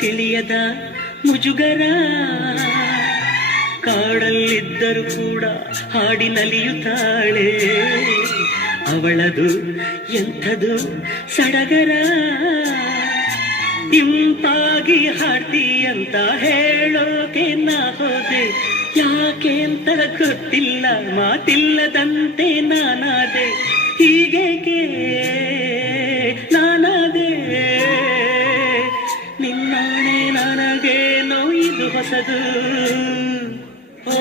ತಿಳಿಯದ ಮುಜುಗರ ಕಾಡಲ್ಲಿದ್ದರೂ ಕೂಡ ಹಾಡಿ ನಲಿಯುತ್ತಾಳೆ ಅವಳದು ಎಂಥದು ಸಡಗರ ಇಂಪಾಗಿ ಹಾಡ್ತೀಯಂತ ಹೇಳೋಕೆ ನಾ ಹೋದೆ ಯಾಕೆ ಅಂತ ಗೊತ್ತಿಲ್ಲ ಮಾತಿಲ್ಲದಂತೆ ನಾನಾದೆ ಹೀಗೇಕೆ ನಾನಾದೆ ನಿನ್ನಾಣೆ ನನಗೇನೋ ಇದು ಹೊಸದು ಓ